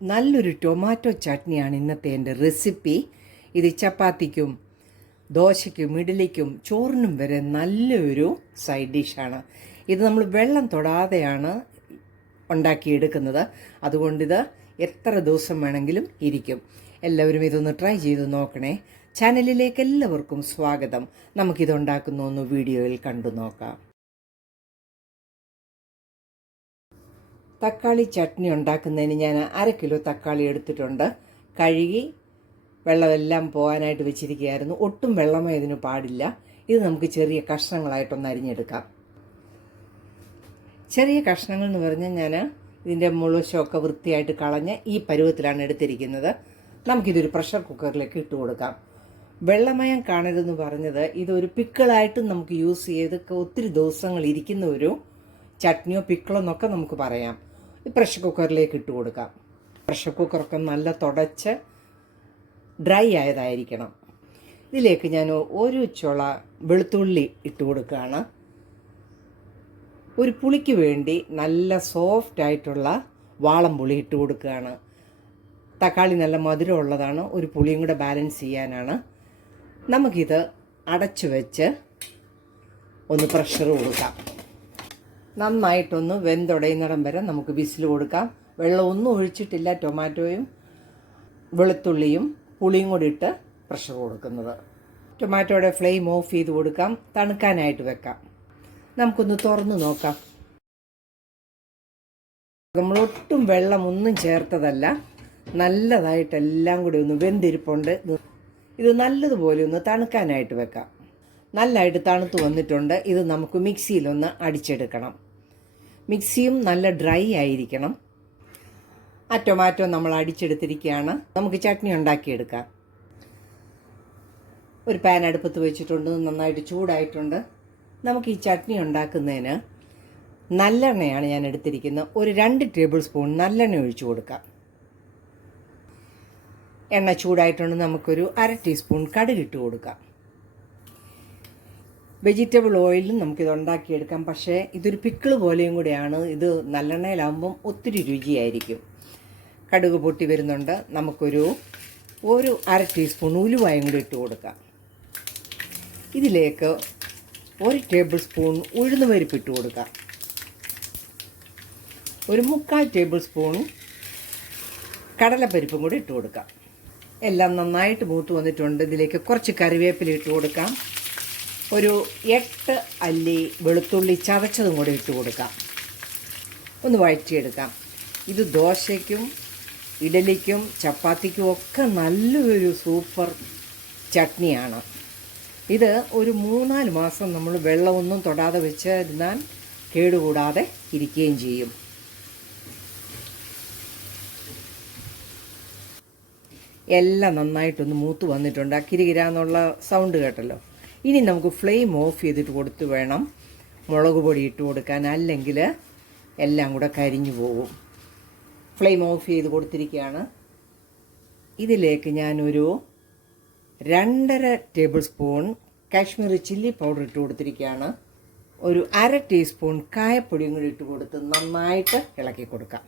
നല്ലൊരു ടൊമാറ്റോ ചട്നിയാണ് ഇന്നത്തെ എൻ്റെ റെസിപ്പി. ഇത് ചപ്പാത്തിക്കും ദോശയ്ക്കും ഇഡ്ഡലിക്കും ചോറിനും വരെ നല്ലൊരു സൈഡ് ഡിഷാണ്. ഇത് നമ്മൾ വെള്ളം തൊടാതെയാണ് ഉണ്ടാക്കിയെടുക്കുന്നത്. അതുകൊണ്ടിത് എത്ര ദിവസം വേണമെങ്കിലും ഇരിക്കും. എല്ലാവരും ഇതൊന്ന് ട്രൈ ചെയ്ത് നോക്കണേ. ചാനലിലേക്ക് എല്ലാവർക്കും സ്വാഗതം. നമുക്കിതുണ്ടാക്കുന്ന ഒന്ന് വീഡിയോയിൽ കണ്ടു നോക്കാം. തക്കാളി ചട്നി ഉണ്ടാക്കുന്നതിന് ഞാൻ 1/2 കിലോ തക്കാളി എടുത്തിട്ടുണ്ട്. കഴുകി വെള്ളമെല്ലാം പോകാനായിട്ട് വെച്ചിരിക്കുകയായിരുന്നു. ഒട്ടും വെള്ളമേ ഇതിന് പാടില്ല. ഇത് നമുക്ക് ചെറിയ കഷ്ണങ്ങളായിട്ടൊന്ന് അരിഞ്ഞെടുക്കാം. ചെറിയ കഷ്ണങ്ങൾ എന്ന് പറഞ്ഞാൽ ഞാൻ ഇതിൻ്റെ മുഴുവശമൊക്കെ വൃത്തിയായിട്ട് കളഞ്ഞ് ഈ പരുവത്തിലാണ് എടുത്തിരിക്കുന്നത്. നമുക്കിതൊരു പ്രഷർ കുക്കറിലേക്ക് ഇട്ട് കൊടുക്കാം. വെള്ളമയം കാണരുതെന്ന് പറഞ്ഞത് ഇതൊരു പിക്കിളായിട്ടും നമുക്ക് യൂസ് ചെയ്തൊക്കെ ഒത്തിരി ദിവസങ്ങൾ ഇരിക്കുന്ന ഒരു ചട്നിയോ പിക്കിളോ എന്നൊക്കെ നമുക്ക് പറയാം. ഈ പ്രഷർ കുക്കറിലേക്ക് ഇട്ട് കൊടുക്കാം. പ്രഷർ കുക്കറൊക്കെ നല്ല തുടച്ച് ഡ്രൈ ആയതായിരിക്കണം. ഇതിലേക്ക് ഞാൻ ഒരു ചുള വെളുത്തുള്ളി ഇട്ട് കൊടുക്കുകയാണ്. ഒരു പുളിക്ക് വേണ്ടി നല്ല സോഫ്റ്റ് ആയിട്ടുള്ള വാളംപുളി ഇട്ട് കൊടുക്കുകയാണ്. തക്കാളി നല്ല മധുരമുള്ളതാണ്. ഒരു പുളിയും കൂടെ ബാലൻസ് ചെയ്യാനാണ്. നമുക്കിത് അടച്ചു വെച്ച് ഒന്ന് പ്രഷർ കൊടുക്കാം. നന്നായിട്ടൊന്ന് വെന്തുടയുന്നിടം വരെ നമുക്ക് വിസിൽ കൊടുക്കാം. വെള്ളമൊന്നും ഒഴിച്ചിട്ടില്ല. ടൊമാറ്റോയും വെളുത്തുള്ളിയും പുളിയും കൂടി ഇട്ട് പ്രഷർ കൊടുക്കുന്നത്. ടൊമാറ്റോയുടെ ഫ്ലെയിം ഓഫ് ചെയ്ത് കൊടുക്കാം. തണുക്കാനായിട്ട് വെക്കാം. നമുക്കൊന്ന് തുറന്ന് നോക്കാം. നമ്മളൊട്ടും വെള്ളമൊന്നും ചേർത്തതല്ല. നല്ലതായിട്ടെല്ലാം കൂടി ഒന്ന് വെന്തിരിപ്പുണ്ട്. ഇത് നല്ലതുപോലെ ഒന്ന് തണുക്കാനായിട്ട് വെക്കാം. നല്ലതായിട്ട് തണുത്ത് വന്നിട്ടുണ്ട്. ഇത് നമുക്ക് മിക്സിയിലൊന്ന് അടിച്ചെടുക്കണം. മിക്സിയും നല്ല ഡ്രൈ ആയിരിക്കണം. ആ ടൊമാറ്റോ നമ്മൾ അടിച്ചെടുത്തിരിക്കുകയാണ്. നമുക്ക് ചട്നി ഉണ്ടാക്കിയെടുക്കാം. ഒരു പാൻ അടുപ്പത്ത് വെച്ചിട്ടുണ്ട്. നന്നായിട്ട് ചൂടായിട്ടുണ്ട്. നമുക്ക് ഈ ചട്നി ഉണ്ടാക്കുന്നതിന് നല്ലെണ്ണയാണ് ഞാൻ എടുത്തിരിക്കുന്നത്. ഒരു 2 ടേബിൾ സ്പൂൺ നല്ലെണ്ണ ഒഴിച്ചു കൊടുക്കാം. എണ്ണ ചൂടായിട്ടുണ്ട്. നമുക്കൊരു 1/2 ടീസ്പൂൺ കടുകിട്ട് കൊടുക്കാം. വെജിറ്റബിൾ ഓയിലും നമുക്കിത് ഉണ്ടാക്കിയെടുക്കാം. പക്ഷേ ഇതൊരു പിക്കിള് പോലെയും കൂടെയാണ്. ഇത് നല്ലെണ്ണയിലാകുമ്പം ഒത്തിരി രുചിയായിരിക്കും. കടുക് പൊട്ടി വരുന്നുണ്ട്. നമുക്കൊരു 1/2 ടീസ്പൂൺ ഉലുവായും കൂടി ഇട്ട് കൊടുക്കാം. ഇതിലേക്ക് 1 ടേബിൾ സ്പൂൺ ഉഴുന്നുപരിപ്പ് ഇട്ട് കൊടുക്കാം. ഒരു 3/4 ടേബിൾ സ്പൂൺ കടലപ്പരിപ്പും കൂടി ഇട്ട് കൊടുക്കാം. എല്ലാം നന്നായിട്ട് മൂത്ത് വന്നിട്ടുണ്ട്. ഇതിലേക്ക് കുറച്ച് കറിവേപ്പില ഇട്ട് കൊടുക്കാം. ഒരു 8 അല്ലി വെളുത്തുള്ളി ചതച്ചതും കൂടി ഇട്ട് കൊടുക്കാം. ഒന്ന് വഴറ്റിയെടുക്കാം. ഇത് ദോശയ്ക്കും ഇഡലിക്കും ചപ്പാത്തിക്കും ഒക്കെ നല്ലൊരു സൂപ്പർ ചട്നിയാണ്. ഇത് ഒരു 3-4 മാസം നമ്മൾ വെള്ളമൊന്നും തൊടാതെ വെച്ചിരുന്നാൽ കേടുകൂടാതെ ഇരിക്കുകയും ചെയ്യും. എല്ലാം നന്നായിട്ടൊന്ന് മൂത്ത് വന്നിട്ടുണ്ട്. കിരികിരാന്നുള്ള സൗണ്ട് കേട്ടല്ലോ. ഇനി നമുക്ക് ഫ്ലെയിം ഓഫ് ചെയ്തിട്ട് കൊടുത്ത് വേണം മുളക് പൊടി ഇട്ട് കൊടുക്കാൻ. അല്ലെങ്കിൽ എല്ലാം കൂടെ കരിഞ്ഞു പോകും. ഫ്ലെയിം ഓഫ് ചെയ്ത് കൊടുത്തിരിക്കുകയാണ്. ഇതിലേക്ക് ഞാനൊരു 2.5 table spoon Kashmiri chilli powder ഇട്ട് കൊടുത്തിരിക്കുകയാണ്. ഒരു 1/2 ടീസ്പൂൺ കായപ്പൊടിയും കൂടി ഇട്ട് കൊടുത്ത് നന്നായിട്ട് ഇളക്കി കൊടുക്കാം.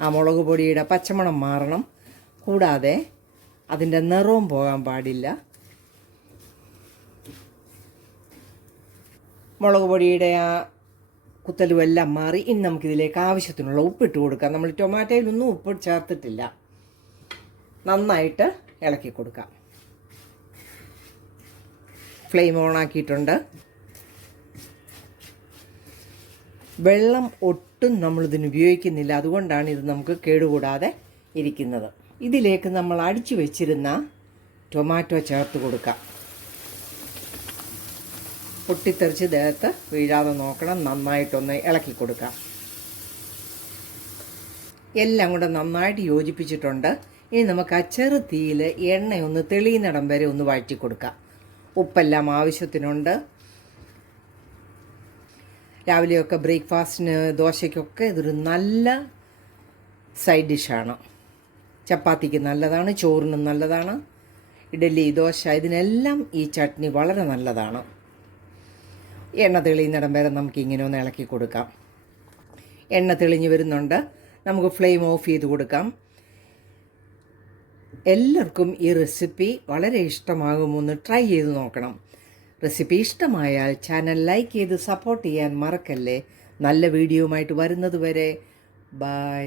ആ മുളക് പൊടിയുടെ പച്ചമണം മാറണം. കൂടാതെ അതിൻ്റെ നിറവും പോകാൻ പാടില്ല. മുളക് പൊടിയുടെ ആ കുത്തലും എല്ലാം മാറി. ഇനി നമുക്കിതിലേക്ക് ആവശ്യത്തിനുള്ള ഉപ്പിട്ട് കൊടുക്കാം. നമ്മൾ ടൊമാറ്റോയിലൊന്നും ഉപ്പ് ചേർത്തിട്ടില്ല. നന്നായിട്ട് ഇളക്കി കൊടുക്കാം. ഫ്ലെയിം ഓണാക്കിയിട്ടുണ്ട്. വെള്ളം ഒട്ടും നമ്മളിതിന് ഉപയോഗിക്കുന്നില്ല. അതുകൊണ്ടാണ് ഇത് നമുക്ക് കേടുകൂടാതെ ഇരിക്കുന്നത്. ഇതിലേക്ക് നമ്മൾ അടിച്ചു വെച്ചിരുന്ന ടൊമാറ്റോ ചേർത്ത് കൊടുക്കാം. പൊട്ടിത്തെറിച്ച് ദേഹത്ത് വീഴാതെ നോക്കണം. നന്നായിട്ടൊന്ന് ഇളക്കി കൊടുക്കാം. എല്ലാം കൂടെ നന്നായിട്ട് യോജിപ്പിച്ചിട്ടുണ്ട്. ഇനി നമുക്ക് ആ ചെറു തീയിൽ എണ്ണയൊന്ന് തെളിയുന്നിടം വരെ ഒന്ന് വഴറ്റി കൊടുക്കാം. ഉപ്പെല്ലാം ആവശ്യത്തിനുണ്ട്. രാവിലെയൊക്കെ ബ്രേക്ക്ഫാസ്റ്റിന് ദോശയ്ക്കൊക്കെ ഇതൊരു നല്ല സൈഡ് ഡിഷാണ്. ചപ്പാത്തിക്ക് നല്ലതാണ്, ചോറിനും നല്ലതാണ്, ഇഡലി ദോശ ഇതിനെല്ലാം ഈ ചട്നി വളരെ നല്ലതാണ്. എണ്ണ തെളിയുന്നിടം വരെ നമുക്കിങ്ങനെ ഒന്ന് ഇളക്കി കൊടുക്കാം. എണ്ണ തെളിഞ്ഞ് വരുന്നുണ്ട്. നമുക്ക് ഫ്ലെയിം ഓഫ് ചെയ്ത് കൊടുക്കാം. എല്ലാവർക്കും ഈ റെസിപ്പി വളരെ ഇഷ്ടമാകുമെന്ന് ട്രൈ ചെയ്ത് നോക്കണം. റെസിപ്പി ഇഷ്ടമായാൽ ചാനൽ ലൈക്ക് ചെയ്ത് സപ്പോർട്ട് ചെയ്യാൻ മറക്കല്ലേ. നല്ല വീഡിയോയുമായിട്ട് വരുന്നത് വരെ ബൈ.